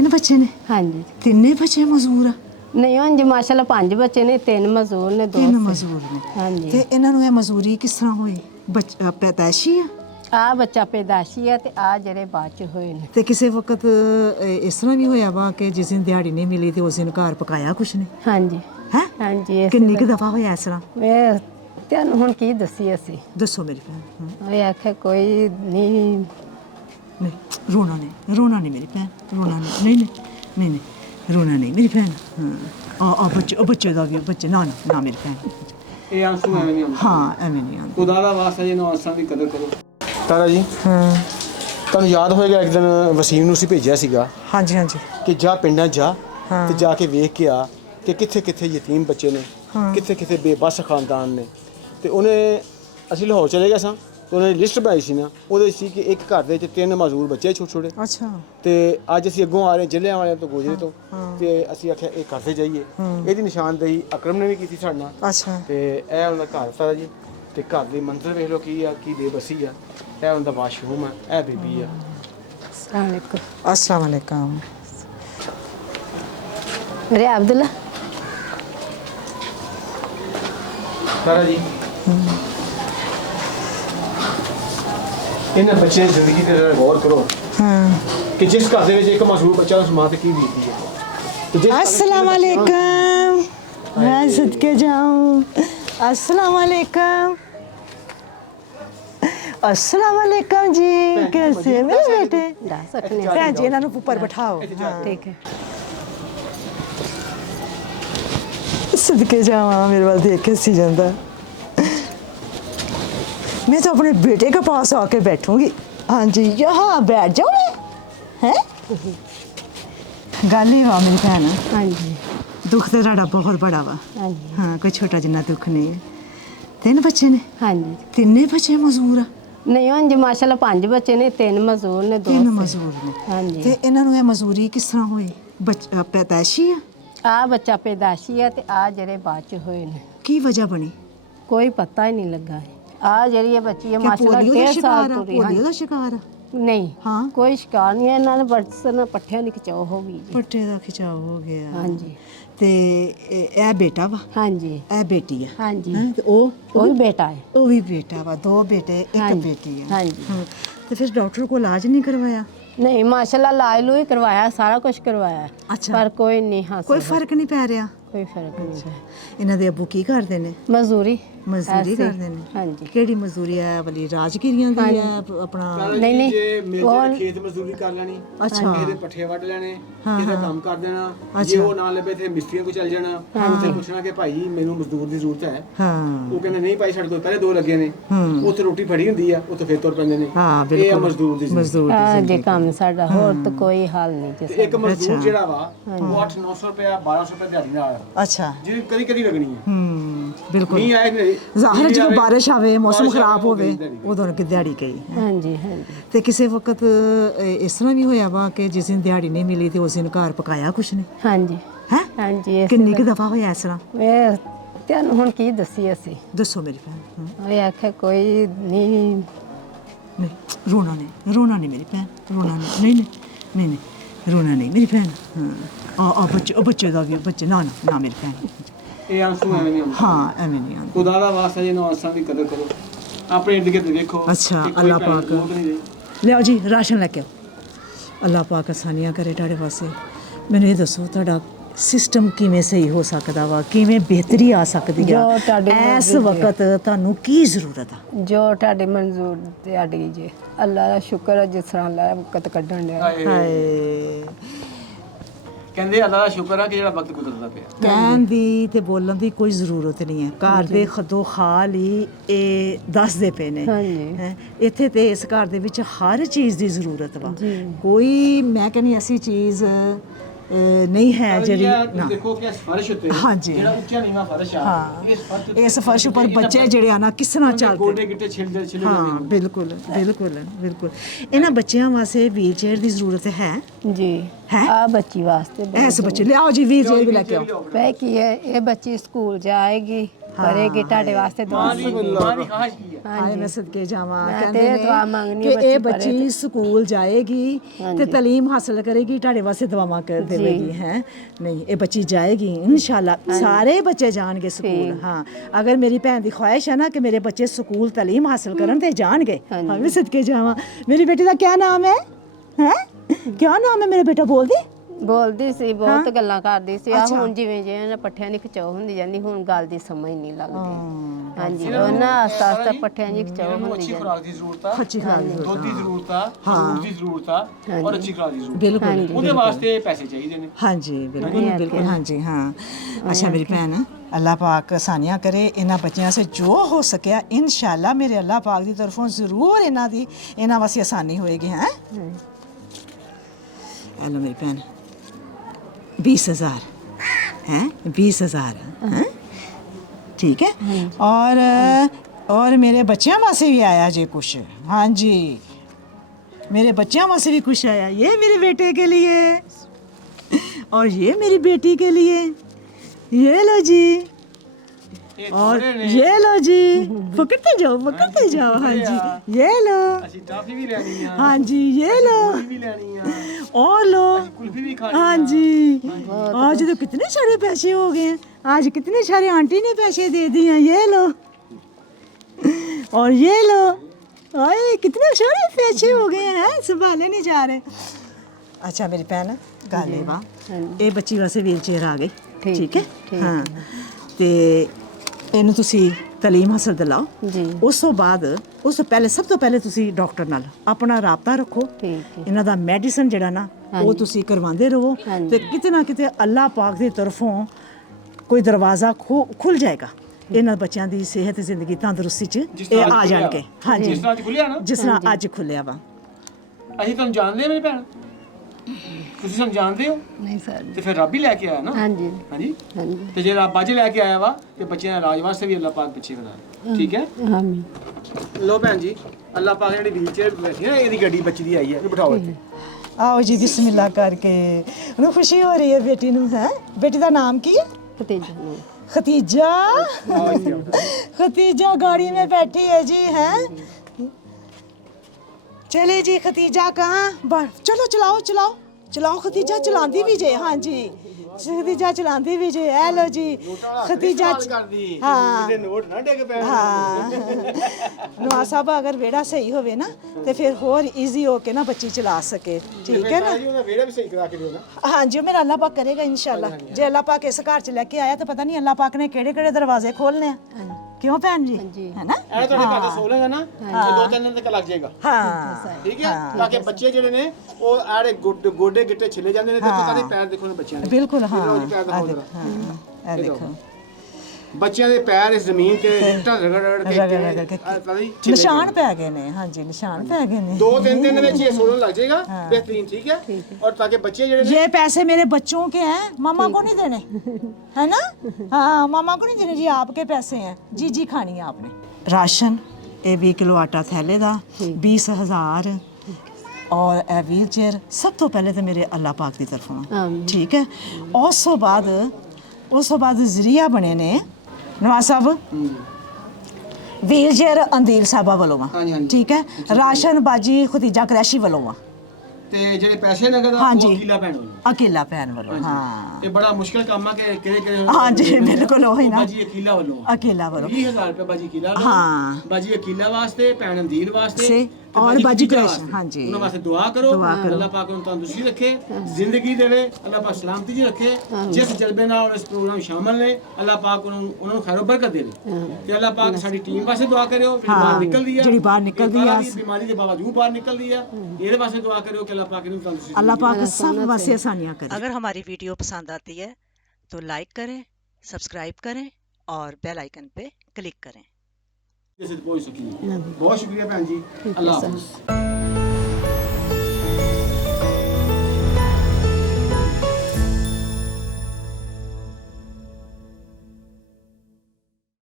तीन बच्चे ने? हाँ जी। तिन्ने बच्चे मजदूर आ? नहीं हाँ जी माशाल्लाह 5 बच्चे ने, 3 मजदूर ने, 2 तीन मजदूर ने। हाँ जी। ते इन्हां नूं मजदूरी किस तरह होई? बच्चा पैदाइशी आ? आ बच्चा पैदाशी है ते आ जेड़े बाद च होए ने। ते किसी वक्त इस तरह भी होया वा कि जिस दिन दिहाड़ी नहीं मिली ते उस दिन घर पकाया कुछ नहीं? हाँ जी। हैं? हाँ जी। किन्नी क दफा होया इस तरह? मैं तेन हुण की दसी असी। दसो मेरी भैन। मैं आखे कोई नहीं। नहीं रोना नहीं मेरी भैन, रोना नहीं नहीं नहीं नहीं रोना नहीं मेरी भैन। हाँ बच्चे दा बच्चे ना ना ना मेरी भैन। ਇਹ ਆਂਸੂ ਐਵੇਂ ਨਹੀਂ ਆਉਂਦੇ। हाँ एवें नहीं आंदे। ਖੁਦਾ ਦਾ ਵਾਸਤਾ ਜੀ ਨੂੰ ਆਸਾਂ ਦੀ ਕਦਰ ਕਰੋ। ਤਾਰਾ ਜੀ हाँ ਤੁਹਾਨੂੰ ਯਾਦ ਹੋਏਗਾ ਇੱਕ ਦਿਨ ਵਸੀਮ ਨੂੰ ਅਸੀਂ ਭੇਜਿਆ ਸੀਗਾ हाँ जी हाँ जी ਕਿ ਜਾ ਪਿੰਡਾਂ 'ਚ ਜਾ ਹਾਂ। ਤੇ ਜਾ ਕੇ ਵੇਖ ਕੇ ਆ ਕਿ ਕਿੱਥੇ ਕਿੱਥੇ ਯਤੀਮ ਬੱਚੇ ਨੇ, ਹਾਂ। ਕਿੱਥੇ ਕਿੱਥੇ ਬੇਬਸ ਖਾਨਦਾਨ ਨੇ। ਤੇ ਉਹਨੇ ਅਸੀਂ ਲਾਹੌਰ ਚਲੇ ਗਏ ਸਾਂ ਤੇ ਉਹਨੇ ਲਿਸਟ ਬਣਾਈ ਸੀ ਨਾ, ਉਹਦੇ ਸੀ ਕਿ ਇੱਕ ਘਰ ਦੇ ਵਿੱਚ 3 ਮਜ਼ਦੂਰ ਬੱਚੇ ਛੋਟੇ ਛੋਟੇ। अच्छा ਤੇ ਅੱਜ ਅਸੀਂ ਅੱਗੋਂ ਆ ਰਹੇ ਜ਼ਿਲ੍ਹਿਆਂ ਵਾਲਿਆਂ ਤੋਂ ਗੋਜਰੇ ਤੋਂ ਹਾਂ। ਤੇ ਅਸੀਂ ਆਖਿਆ ਇਹ ਕਰਦੇ ਜਾਈਏ। ਇਹਦੀ ਨਿਸ਼ਾਨਦੇਹੀ ਅਕਰਮ ਨੇ ਵੀ ਕੀਤੀ ਸਾਡੇ ਨਾਲ। अच्छा ਤੇ ਇਹ ਉਹਨਾਂ ਦਾ ਘਰ ਸਾਰਾ ਜੀ, ਤੇ ਘਰ ਦੀ ਮੰਜ਼ਰ ਵੇਖ ਲਓ ਕੀ ਆ, ਕੀ ਬੇਬਸੀ ਆ। ਇਹ ਉਹਨਾਂ ਦਾ ਵਾਸ਼ਰੂਮ ਆ, ਇਹ ਬੀਬੀ ਆ। अस्सलाम वालेकुम। अस्सलाम वालेकुम। मेरे अब्दुल्ला ਸਾਰਾ ਜੀ ਇਹਨਾਂ ਬੱਚਿਆਂ ਦੀ ਜ਼ਿੰਦਗੀ ਤੇ ਜ਼ਰਾ ਗੌਰ ਕਰੋ हाँ ਕਿ ਜਿਸ ਘਰ ਦੇ ਵਿੱਚ ਇੱਕ ਮਾਸੂਮ ਬੱਚਾ ਉਸ ਮਾਂ ਤੇ ਕੀ ਬੀਤਦੀ ਹੈ। ਤੇ ਜਿਸ ਘਰ ਵਿੱਚ अस्सलाम वालेकुम। मैं सदके जाऊं। अस्सलाम वालेकुम। अस्सलाम वालेकुम जी, कैसे हैं मेरे बेटे? दा सकने। भैन जी इन्हां नूं ऊपर बिठाओ। हाँ। ठीक है। सदके जावा मेरे वाल देख के सी जाता। मैं तो अपने बेटे के पास आके बैठूंगी। हाँ जी यहाँ बैठ जाओ मैं हैं गल ही वा मेरी भैन, हाँ जी। दुख तो तुहाडा बहुत बड़ा वा। हाँ जी। हाँ कोई छोटा जिन्ना दुख नहीं है। 3 बच्चे ने? हाँ जी। तिन्ने बच्चे मजदूर आ? नहीं हाँ जी माशाल्लाह 5 बच्चे ने, 3 मजदूर ने, 2 3 मजदूर ने। हाँ जी। ते इन्हां नूं मजदूरी किस तरह होई? बच्चा पैदाइशी आ? आ बच्चा पैदाशी है ते आ जेड़े बाद च होए ने। की वजह बनी? कोई पता ही नहीं लगा है। आ जेड़ी ये बच्ची है क्या माशाल्लाह पोलियो दा 1.5 साल शिकार आ? पूरी। हाँ पोलियो दा शिकार आ? नहीं हाँ। कोई शिकार नहीं है, इन्होंने बस ना पट्ठियां दी खिचाओ हो गई जी। पट्टे दा खिचाव हो गया। हाँ जी। ते ए बेटा वा, हाँ जी। ए बेटी है। हाँ जी। हैं? ते ओ वो भी बेटा है। ਉਹ ਵੀ ਬੇਟਾ ਵਾ, 2 बेटे हाँ एक जी। बेटी है। हाँ जी। हाँ। तो फिर डॉक्टर को इलाज नहीं करवाया? नहीं माशाल्लाह इलाज लूई करवाया, सारा कुछ करवाया अच्छा। पर कोई नहीं हासिल कोई फर्क नहीं पै ਰਿਹਾ? कोई फर्क नहीं है। ਇਹਨਾਂ ਦੇ ਅੱਬੂ ਕੀ ਕਰਦੇ ਨੇ? मजदूरी ਮਜ਼ਦੂਰੀ ऐसे। ਕਰਦੇ ਨੇ? हाँ जी। ਕਿਹੜੀ ਮਜ਼ਦੂਰੀ ਹੈ ਵਾਲੀ? ਰਾਜਗੀਰੀਆਂ ਦੀ ਹੈ ਆਪਣਾ? ਨਹੀਂ, ਨਹੀਂ, ਜੇ ਮਿਲ ਉਹ- ਜਾਏ ਖੇਤ ਮਜ਼ਦੂਰੀ ਕਰ ਲੈਣੀ, ਅੱਛਾ। ਕਿਸੇ ਦੇ ਪੱਠੇ ਵੱਢ ਲੈਣੇ, ਹਾਂ, ਕਿਸੇ ਦਾ ਹਾਂ। ਕੰਮ ਕਰ ਦੇਣਾ। ਅੱਛਾ। ਜੇ ਉਹ ਨਾ ਲੱਭੇ ਤੇ ਮਿਸਤਰੀਆਂ ਕੋਲ ਚੱਲ ਜਾਣਾ, ਉੱਥੇ ਪੁੱਛਣਾ ਕਿ ਭਾਈ ਮੈਨੂੰ ਮਜ਼ਦੂਰ ਦੀ ਜ਼ਰੂਰਤ ਹੈ। ਹਾਂ ਉਹ ਕਹਿੰਦੇ ਨਹੀਂ ਭਾਈ ਸਾਡੇ ਕੋਲ ਪਹਿਲੇ 2 ਲੱਗੇ ਨੇ, ਹੂੰ। ਉੱਥੇ ਰੋਟੀ ਫੜੀ ਹੁੰਦੀ ਆ, ਉੱਥੇ ਫੇਰ ਤੁਰ ਪੈਂਦੇ ਨੇ। ਹਾਂ ਇਹ ਆ ਬਿਲਕੁਲ ਮਜ਼ਦੂਰ ਦੀ ਜ਼ਿੰਦਗੀ। ਮਜ਼ਦੂਰ ਦੀ हाँ जी ਜ਼ਿੰਦਗੀ। काम साडा होर तो कोई हाल नहीं ਤੇ जिस ਇੱਕ ਮਜ਼ਦੂਰ ਅੱਛਾ। ਜਿਹੜਾ ਵਾ ਉਹ 800-900 ਰੁਪਏ 1200 ਰੁਪਏ ਦਿਹਾੜੀ ਨਾਲ ਅੱਛਾ। ਜਿਹਦੀ ਕਦੀ ਕਦੀ ਲੱਗਣੀ ਹੈ। ਬਿਲਕੁਲ ਨਹੀਂ ਆਏ ਨਹੀਂ ਜ਼ਾਹਰ ਹੈ ਜਦੋਂ ਬਾਰਿਸ਼ ਆਵੇ ਮੌਸਮ ਬਾਰਿਸ਼ ਖਰਾਬ ਆਵੇ, ਹੋਵੇ ਦਿਹਾੜੀ। ਉਦੋਂ ਕਿ ਦਿਹਾੜੀ ਗਈ। हाँ जी। हाँ जी। ਤੇ ਕਿਸੇ ਵਕਤ ਇਸ ਤਰ੍ਹਾਂ ਵੀ ਹੋਇਆ ਵਾ ਕਿ ਜਿਸ ਦਿਨ ਦਿਹਾੜੀ ਨਹੀਂ ਮਿਲੀ ਤੇ ਉਸ ਦਿਨ ਘਰ ਪਕਾਇਆ ਕੁਛ ਨਹੀਂ? हाँ जी। ਹੈ हाँ जी इस ਕਿੰਨੀ ਕੁ ਦਫਾ ਹੋਇਆ ਇਸ ਤਰ੍ਹਾਂ? मैं तेन हुण की दसी असी। ਦੱਸੋ ਮੇਰੀ ਭੈਣ। मैं आखे कोई नहीं। नहीं रोना नहीं मेरी भैन, रोना नहीं नहीं नहीं नहीं रोना नहीं मेरी भैन। हाँ बच्चे दा बच्चे ना ना ना मेरी भैन। ਇਹ ਆਂਸੂ ਐਵੇਂ ਨਹੀਂ ਆਉਂਦੇ। हाँ एवें नहीं आंदे। ਖੁਦਾ ਦਾ ਵਾਸਤਾ ਜੀ ਨੂੰ ਆਸਾਂ ਦੀ ਕਦਰ ਕਰੋ। ਆਪਣੇ ਇਰਦ ਗਿਰਦ ਵੇਖੋ अच्छा, ਕਿ ਕੋਈ अल्लाह ਭੈਣ पाक। ਜ਼ਰੂਰਤ ਨਹੀਂ ਰਹੀ। ਲਿਆਓ ਜੀ ਰਾਸ਼ਨ ਲੈ ਕੇ ਆਓ। ਅੱਲਾਹ ਪਾਕ ਆਸਾਨੀਆਂ ਕਰੇ ਤੁਹਾਡੇ ਵਾਸਤੇ। ਮੈਨੂੰ ਇਹ ਦੱਸੋ ਤੁਹਾਡਾ ਸਿਸਟਮ ਕਿਵੇਂ ਸਹੀ ਹੋ ਸਕਦਾ ਵਾ, ਕਿਵੇਂ ਬਿਹਤਰੀ ਆ ਸਕਦੀ ਆ? ਜੋ ਤੁਹਾਡੀ ਇਸ ਮਰਜ਼ੀ ਵਕਤ ਤੁਹਾਨੂੰ ਕੀ ਜ਼ਰੂਰਤ ਆ? जो ਤੁਹਾਡੇ ਮਨਜ਼ੂਰ ਤੁਹਾਡੀ ਜੇ ਅੱਲਾ ਦਾ ਸ਼ੁਕਰ ਹੈ ਜਿਸ ਤਰ੍ਹਾਂ ਅੱਲਾ ਵਕਤ ਕੱਢਣ ਡਿਆ। ਹਾਏ ਕਹਿੰਦੇ ਅੱਲਾ ਦਾ ਸ਼ੁਕਰ ਆ ਕਿ ਜਿਹੜਾ ਵਕਤ ਗੁਜ਼ਰਦਾ ਪਿਆ। ਕਹਿਣ ਦੀ ਤੇ ਬੋਲਣ ਦੀ ਕੋਈ ਜ਼ਰੂਰਤ ਨਹੀਂ ਹੈ। ਘਰ ਦੇ ਖਦੋ ਖਾਲ ਹੀ ਇਹ ਦੱਸਦੇ ਪਏ ਨੇ। ਹਾਂਜੀ। ਹੈਂ। ਇੱਥੇ ਤੇ ਇਸ ਘਰ ਦੇ ਵਿੱਚ ਹਰ ਚੀਜ਼ ਦੀ ਜ਼ਰੂਰਤ ਵਾ। ਜੀ। ਕੋਈ ਮੈਂ ਕਹਿੰਦੀ ਐਸੀ ਚੀਜ਼ ਨਹੀਂ ਹੈ ਜਿਹੜੀ ਨਾ। ਦੇਖੋ ਕਿ ਫਰਸ਼ ਉੱਤੇ ਹਾਂਜੀ। ਜਿਹੜਾ ਉੱਚਾ ਨੀਵਾਂ ਫਰਸ਼ ਆ, ਹਾਂ। ਇਸ ਫਰਸ਼ ਉੱਤੇ ਇਸ ਫਰਸ਼ ਉੱਪਰ ਬੱਚੇ ਜਿਹੜੇ ਆ ਨਾ ਕਿਸ ਤਰ੍ਹਾਂ ਚੱਲਦੇ? ਗੋਡੇ ਗਿੱਟੇ ਛਿਲਦੇ ਛਿਲਦੇ ਹਾਂ ਬਿਲਕੁਲ ਬਿਲਕੁਲ ਬਿਲਕੁਲ। ਇਹਨਾਂ ਬੱਚਿਆਂ ਵਾਸਤੇ ਵੀਲ ਚੇਅਰ ਦੀ ਜ਼ਰੂਰਤ ਹੈ? जी। है? आ बच्ची वास्ते बहुत ਐਸ ਬੱਚੇ ਲਿਆਓ ਜੀ ਵੀਲ ਚੇਅਰ ਵੀ ਲੈ ਕੇ ਆਓ। पता की है ये बच्ची स्कूल जाएगी ਕਰੇਗੀ ਤੁਹਾਡੇ ਵਾਸਤੇ ਦੁਆ ਮਾਂ ਦੀ ਖਾਸ਼ ਕੀ ਹੈ? ਹਾਏ ਮੈਂ ਸਦਕੇ ਜਾਵਾਂ ਮੈਂ ਕਹਿੰਦੇ ਤੇ ਨੇ ਦੁਆ ਮੰਗਣੀ ਕਿ ਬੱਚੀ ਇਹ ਬੱਚੀ ਸਕੂਲ ਜਾਏਗੀ ਤੇ ਹਾਂਜੀ। ਤਾਲੀਮ ਹਾਸਲ ਕਰੇਗੀ ਤੁਹਾਡੇ ਵਾਸਤੇ ਦੁਆਵਾਂ ਕਰ ਦੇਵੇਗੀ ਹੈ ਨਹੀਂ ਇਹ ਬੱਚੀ ਜਾਏਗੀ ਇਨਸ਼ਾਅੱਲਾ ਸਾਰੇ ਬੱਚੇ ਜਾਣਗੇ ਸਕੂਲ ਹਾਂ ਅਗਰ ਮੇਰੀ ਭੈਣ ਦੀ ਖੁਆਇਸ਼ ਹੈ ਨਾ ਕਿ ਮੇਰੇ ਬੱਚੇ ਸਕੂਲ ਤਾਲੀਮ ਹਾਸਲ ਕਰਨ ਤੇ ਜਾਣਗੇ ਹਾਂ ਮੈਂ ਸਦਕੇ ਜਾਵਾਂ ਮੇਰੀ ਬੇਟੀ ਦਾ ਕੀ ਨਾਮ ਹੈ क्या नाम है मेरा बेटा बोल दे ਬੋਲਦੀ ਸੀ ਬਹੁਤ ਗੱਲਾਂ ਕਰਦੀ ਸੀ ਆ ਹੁਣ ਜਿਵੇਂ ਜਿਵੇਂ ਪੱਠਿਆਂ ਦੀ ਖਿਚਾਓ ਹੁੰਦੀ ਜਾਂਦੀ ਹੁਣ ਗੱਲ ਦੀ ਸਮਝ ਨਹੀਂ ਲੱਗਦੀ ਹਾਂਜੀ ਉਹ ਨਾ ਆਸਤਾ ਆਸਤਾ ਪੱਠਿਆਂ ਦੀ ਖਿਚਾਓ ਹੁੰਦੀ ਅੱਛੀ ਜਾਂਦੀ ਖੁਰਾਕ ਦੀ ਜ਼ਰੂਰਤ ਆ, अच्छी खराब ਦੁੱਧ ਦੀ ਜ਼ਰੂਰਤ ਆ, ਫਰੂਟ ਦੀ ਜ਼ਰੂਰਤ ਆ ਔਰ ਅੱਛੀ ਖੁਰਾਕ ਦੀ ਜ਼ਰੂਰਤ ਆ। बिल्कुल ਉਹਦੇ ਵਾਸਤੇ ਪੈਸੇ ਚਾਹੀਦੇ ਨੇ। हाँ जी बिल्कुल बिल्कुल हाँ जी हाँ अच्छा मेरी भैन अल्लाह पाक आसानियां करे इन्हां बच्चों से जो हो सकिया इंशाल्लाह मेरे अल्लाह पाक की तरफों जरूर इन्हां वास्ते आसानी होएगी हैं हेलो मेरी भैन 20,000 हैं 20,000 हैं ठीक है और मेरे बच्चों वास्ते भी आया जी कुछ हाँ जी मेरे बच्चों वास्ते भी कुछ आया ये मेरे बेटे के लिए और ये मेरी बेटी के लिए ये लो जी और ये लो जी पकड़ते जाओ हाँ जी ये लो ਅਸੀਂ ਟਾਫੀ ਵੀ ਲੈਣੀ ਆ, हाँ जी ये लो ਵੀ ਲੈਣੀ ਆ, और लो ਕੁਲਫੀ ਵੀ ਖਾਣੀ हाँ जी आज तो कितने सारे पैसे हो गए हैं आज कितने सारे आंटी ने पैसे दे दिए हैं ये लो और ये लो आए कितने सारे पैसे हो गए हैं संभाले नहीं जा रहे अच्छा मेरी भैन गल ये वा ये बच्ची वास्ते व्हील चेयर आ गई ठीक है हाँ ते ਇਹਨੂੰ ਤੁਸੀਂ ਤਾਲੀਮ ਹਾਸਲ ਦਿਲਾਓ ਜੀ ਉਸ ਤੋਂ ਬਾਅਦ ਉਸ ਤੋਂ ਪਹਿਲੇ ਸਭ ਤੋਂ ਪਹਿਲੇ ਤੁਸੀਂ ਡਾਕਟਰ ਨਾਲ ਆਪਣਾ ਰਾਬਤਾ ਰੱਖੋ ਠੀਕ ਹੈ ਇਹਨਾਂ ਦਾ ਮੈਡੀਸਨ ਜਿਹੜਾ ਨਾ ਉਹ ਤੁਸੀਂ ਕਰਵਾਉਂਦੇ ਰਹੋ ਤੇ ਕਿਤੇ ਨਾ ਕਿਤੇ ਅੱਲਾਹ ਪਾਕ ਦੀ ਤਰਫੋਂ ਕੋਈ ਦਰਵਾਜ਼ਾ ਖੁੱਲ ਜਾਏਗਾ ਇਹਨਾਂ ਬੱਚਿਆਂ ਦੀ ਸਿਹਤ ਜ਼ਿੰਦਗੀ ਤੰਦਰੁਸਤੀ ਚ ਇਹ ਆ ਜਾਣਗੇ ਹਾਂਜੀ ਜਿਸ ਤਰ੍ਹਾਂ ਅੱਜ ਖੁੱਲਿਆ ਨਾ, ਜਿਸ ਤਰ੍ਹਾਂ ਅੱਜ ਖੁੱਲਿਆ ਵਾ ਅਸੀਂ ਤੁਹਾਨੂੰ ਜਾਣਦੇ ਆ ਮੇਰੀ ਭੈਣ, ਤੁਸੀਂ ਸਾਨੂੰ ਜਾਣਦੇ ਹੋ ਨਹੀਂ ਸਰ ਤੇ ਫਿਰ ਰੱਬ ਹੀ ਲੈ ਕੇ ਆਇਆ ਨਾ। ਹਾਂਜੀ ਹਾਂਜੀ ਹਾਂਜੀ ਤੇ ਜੇ ਰੱਬ ਅੱਜ ਲੈ ਕੇ ਆਇਆ ਵਾ ਤੇ ਬੱਚਿਆਂ ਦੇ ਇਲਾਜ ਵਾਸਤੇ ਵੀ ਅੱਲਾਹ ਪਾਕ ਪਿੱਛੇ ਖੜਾ ਠੀਕ ਹੈ। ਆਮੀਨ ਲੋ ਭੈਣ ਜੀ ਅੱਲਾਹ ਪਾਕ ਜਿਹੜੀ ਵੀਲ ਚੇਅਰ ਬੈਠੀ ਹੈ ਇਹਦੀ ਗੱਡੀ ਬੱਚੀ ਦੀ ਆਈ ਹੈ ਇਹਨੂੰ ਬਿਠਾਓ ਇੱਥੇ। आओ जी बिस्मिल्लाह करके उन्हें खुशी हो रही है बेटी नू है बेटी का नाम की है ਭਤੀਜਾ ਨੂੰ खतीजा खतीजा गाड़ी में बैठी है जी हैं चले जी खतीजा कहाँ चलो चलाओ खतीजा चलाती भी जे हाँ जी खतीजा चलाती भी जे हेलो जी खतीजा हाँ ਇਹਦੇ ਨੋਟ ਨਾ ਡਿੱਗ ਪੈਣ। हाँ नवाज साहब अगर बेड़ा सही होवे ना तो फिर होर इजी होके ना बच्ची चला सके ठीक है ना ਜੀ ਉਹਦਾ ਵਿਹੜਾ ਵੀ ਸਹੀ ਕਰਾ ਕੇ ਦਿਓ ਨਾ। हाँ जी मेरा अल्लाह पाक करेगा इंशाल्लाह जे अल्लाह पाक इस घर च लेके आया तो पता नहीं अल्लाह पाक ने केड़े दरवाजे खोलने हैं क्यों भैन जी है ना ਇਹ ਤੁਹਾਡੇ ਘਰ ਦਾ ਸੋਲੇਗਾ ਨਾ ਤੇ 2-3 ਦਿਨ ਤੱਕ ਲੱਗ ਜਾਏਗਾ हाँ ਠੀਕ ਹੈ ਤਾਂ ਕਿ ਬੱਚੇ ਜਿਹੜੇ ਨੇ ਉਹ ਆੜੇ ਗੋਡੇ ਗਿੱਟੇ ਛਿਲੇ ਜਾਂਦੇ ਨੇ ਦੇਖੋ ਸਾਰੇ ਪੈਰ ਦੇਖੋ ਨੇ ਬੱਚਿਆਂ ਦੇ बिल्कुल हाँ ਇਹਦੇ ਵਿੱਚ ਪੈਰ ਦਿਖਾਓ ਜ਼ਰਾ। हाँ ये देखो ਬੱਚਿਆਂ ਦੇ ਪੈਰ ਇਸ ਜ਼ਮੀਨ ਤੇ ਇੱਟਾਂ ਰਗੜ ਰਗੜ ਕੇ ਕੇ ਨਿਸ਼ਾਨ ਪੈ ਗਏ ਨੇ हाँ जी ਨਿਸ਼ਾਨ ਪੈ ਗਏ ਨੇ 2-3 ਦਿਨ ਦੇ ਵਿੱਚ ਇਹ ਸੋਲਣ ਲੱਗ ਜਾਏਗਾ बेहतरीन ठीक है और ताकि बच्चे ਜਿਹੜੇ ਨੇ ये पैसे मेरे बच्चों के हैं मामा को नहीं देने है ना हाँ मामा को नहीं देने जी आपके पैसे हैं जी जी खानी है आपने राशन ये 20 किलो आटा थैले ਦਾ 20,000 और ਇਹ ਵੀਲ ਚੇਅਰ ਸਭ ਤੋਂ ਪਹਿਲੇ ਤੇ ਮੇਰੇ ਅੱਲਾਹ ਪਾਕ ਦੀ ਤਰਫੋਂ ਠੀਕ ਹੈ ਉਸ ਤੋਂ ਬਾਅਦ ਜ਼ਰੀਆ ਬਣੇ ਨੇ ਨਵਾਜ਼ ਸਾਹਿਬ ਵੀਲ ਚੇਅਰ ਅੰਦੀਲ ਸਾਹਿਬਾ ਵੱਲੋਂ ਆ ਹਾਂਜੀ, ਹਾਂਜੀ। ਠੀਕ ਹੈ ਰਾਸ਼ਨ ਬਾਜੀ ਖਤੀਜਾ ਕਰੈਸ਼ੀ ਵੱਲੋਂ ਆ ਤੇ ਜਿਹੜੇ ਪੈਸੇ ਨਗਦ ਆ ਹਾਂਜੀ। ਉਹ ਕਿਲਾ ਪੈਣ ਵਾਲੇ ਅਕੀਲਾ ਭੈਣ ਵੱਲੋਂ ਹਾਂ ਇਹ ਬੜਾ ਮੁਸ਼ਕਲ ਕੰਮ ਆ ਕਿ ਕਿਹੜੇ ਹਾਂਜੀ ਬਿਲਕੁਲ ਉਹੀ ਨਾ ਬਾਜੀ ਅਕੀਲਾ ਵੱਲੋਂ ਅਕੀਲਾ ਵੱਲੋਂ 20000 ਰੁਪਏ ਬਾਜੀ ਅਕੀਲਾ ਵੱਲੋਂ ਹਾਂ। ਬਾਜੀ ਅਕੀਲਾ ਵਾਸਤੇ ਭੈਣ ਅੰਦੀਲ ਵਾਸਤੇ ਸੇ ਤੇ ਔਰ ਬਾਜੀ ਖਦੀਜਾ ਕ੍ਰੈਸ਼, ਵਾਸਤੇ। ਹਾਂਜੀ। ਉਹਨਾਂ ਵਾਸਤੇ ਦੁਆ ਕਰੋ ਦੁਆ ਕਰੋ। ਅੱਲਾਹ ਪਾਕ ਨੂੰ ਤੰਦਰੁਸਤੀ ਰੱਖੇ ਜ਼ਿੰਦਗੀ ਦੇਵੇ ਅੱਲਾਹ ਪਾਕ ਸਲਾਮਤੀ ਜੀ ਰੱਖੇ ਜਿਸ ਜਲਬੇ ਨਾਲ ਇਸ ਪ੍ਰੋਗਰਾਮ ਸ਼ਾਮਲ ਨੇ ਅੱਲਾਹ ਪਾਕ ਉਹਨਾਂ ਨੂੰ ਖੈਰ ਬਰਕਤ ਦੇਵੇ ਤੇ ਅੱਲਾਹ ਪਾਕ ਸਾਡੀ ਟੀਮ ਵਾਸਤੇ ਦੁਆ ਕਰਿਓ ਜਿਹੜੀ ਬਾਹਰ ਨਿਕਲਦੀ ਆ ਜਿਹੜੀ ਬਾਹਰ ਨਿਕਲਦੀ ਆ। ਬਿਮਾਰੀ ਦੇ ਬਾਵਜੂਦ ਬਾਹਰ ਨਿਕਲਦੀ ਆ ਇਹਦੇ ਵਾਸਤੇ ਦੁਆ ਕਰਿਓ ਕਿ ਅੱਲਾਹ ਪਾਕ ਇਹਨੂੰ ਤੰਦਰੁਸਤੀ अल्लाह पाक सब वास्ते आसानियां करे अगर हमारी वीडियो पसंद आती है तो लाइक करें, सब्सक्राइब करें और बेल आइकन पे क्लिक करें। देवे। बहुत शुक्रिया भैन जी अल्लाह हाफिज़।